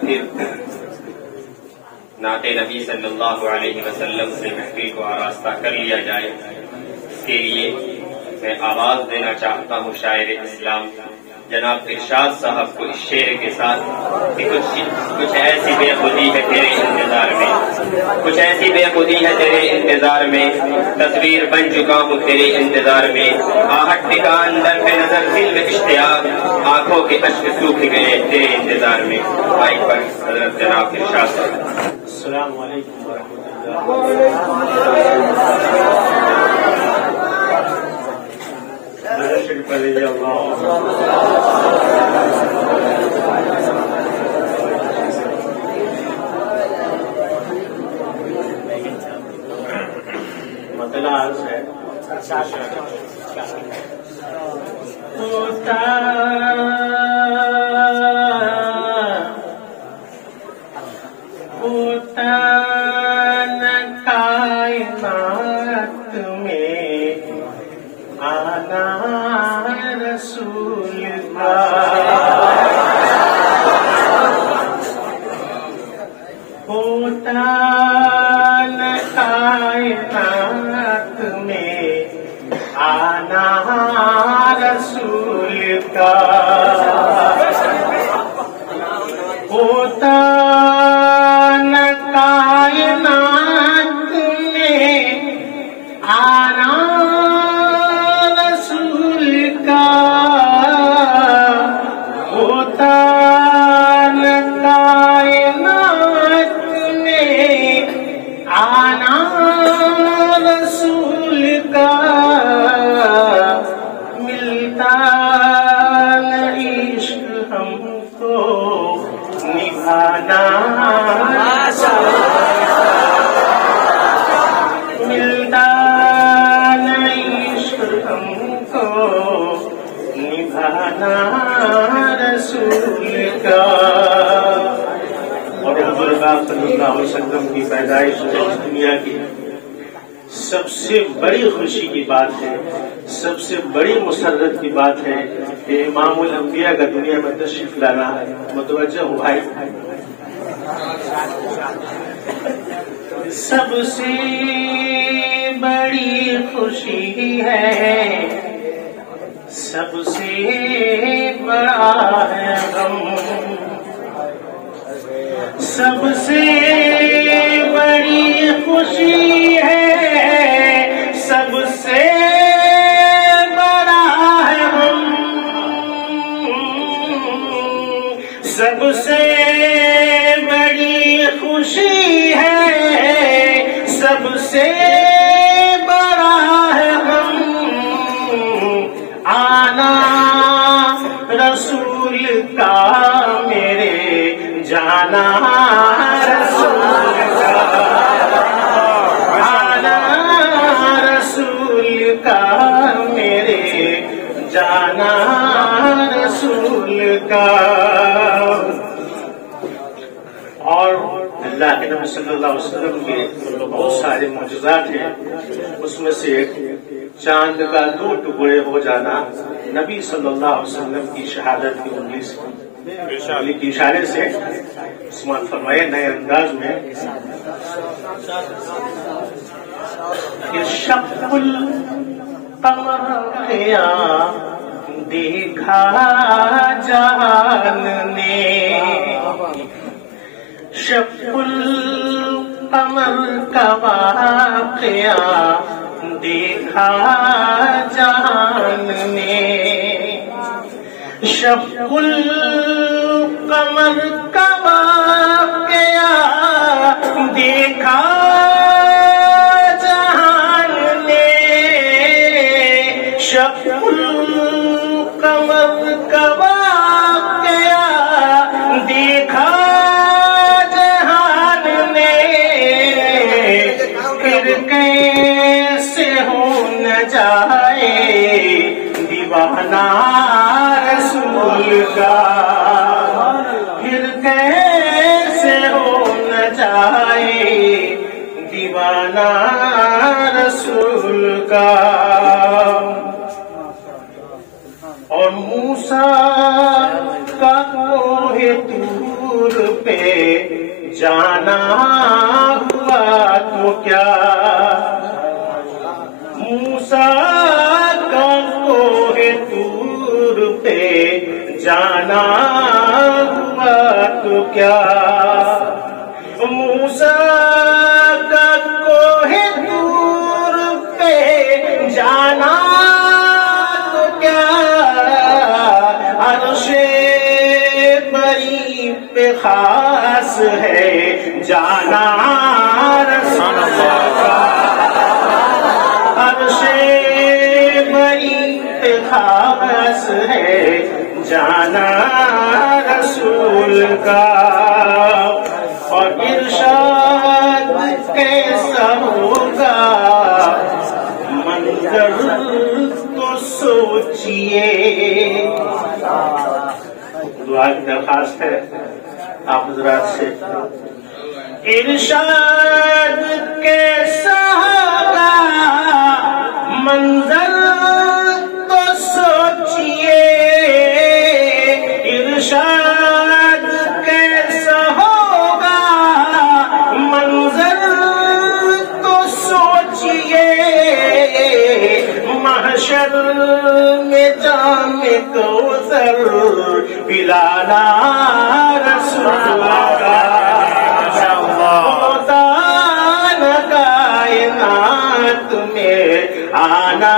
پھر نعت نبی صلی اللہ علیہ وسلم سے محفل کو آراستہ کر لیا جائے، اس کے لیے میں آواز دینا چاہتا ہوں شاعر اسلام جناب ارشاد صاحب کو اس شعر کے ساتھ کہ کچھ ایسی بے خودی ہے تیرے انتظار میں، کچھ ایسی بے خودی ہے تیرے انتظار میں، تصویر بن چکا ہوں تیرے انتظار میں، آہٹ ٹکا اندر پہ نظر دل میں اشتیاق، آنکھوں کے اشک سوکھ گئے تیرے انتظار میں۔ مائک پر حضرت جناب ارشاد صاحب۔ السلام علیکم ورحمۃ مطلع عرض ہے کائنات میں آنا رسول کا، ہوتا نہ کائنات میں آنا رسول کا، ہوتا نہ کائنات میں آنا رسول کا، ہوتا نہ کائنات میں آنا رسول کا، ملتا نہ عشق ہم کو نبھانا، ملتا نہ عشق ہم کو نبھانا رسول کا۔ اور حضور صلی اللہ علیہ وسلم کی پیدائش اس دنیا کی سب سے بڑی خوشی کی بات ہے، سب سے بڑی مسرت کی بات ہے کہ امام الانبیاء کا دنیا میں تشریف لانا ہے۔ متوجہ ہو بھائی، سب سے بڑی خوشی ہے، سب سے بڑا ہے غم، سب سے بڑی خوشی ہے، سب سے بڑا ہے غم، سب سے بڑی خوشی ہے، سب سے بڑا ہے غم، آنا رسول کا میرے جانا رسول کا، آنا رسول کا میرے جانا رسول کا۔ اور اللہ کے نبی صلی اللہ علیہ وسلم کے بہت سارے معجزات ہیں، اس میں سے چاند کا 2 ٹکڑے ہو جانا نبی صلی اللہ علیہ وسلم کی شہادت کی انگلی کے اشارے سے سماعت فرمائے نئے انداز میں کہ شق القمر قیام دیکھا جہان نے، شق القمر کا واقعہ دیکھا جہان نے، شق القمر کا واقعہ دیکھا جہان نے، شق القمر کا واقعہ دیکھا جہان نے، پھر کیسے ہو نہ جائے دیوانہ رسول کا، پھر کیسے ہو نہ جائے دیوانہ رسول کا۔ اور موسیٰ کا کوہ طور پہ جانا ہوا تو کیا، موسیٰ کا کوہ طور پہ جانا ہوا تو کیا، موسیٰ کا کوہ طور پہ جانا تو کیا، عرش بری پہ خاص ہے جانا رسول کا، عرش بری پہ خاص ہے جانا رسول کا، اور ارشاد کیسا ہوگا منظر تو سوچئے۔ دعا کی درخواست ہے آپ حضرات سے، ارشاد کیسا ہوگا منظر تو سوچئے، ارشاد کیسا ہوگا منظر تو سوچئے، محشر میں جام کوثر پلانا رسول کا، کائنات میں آنا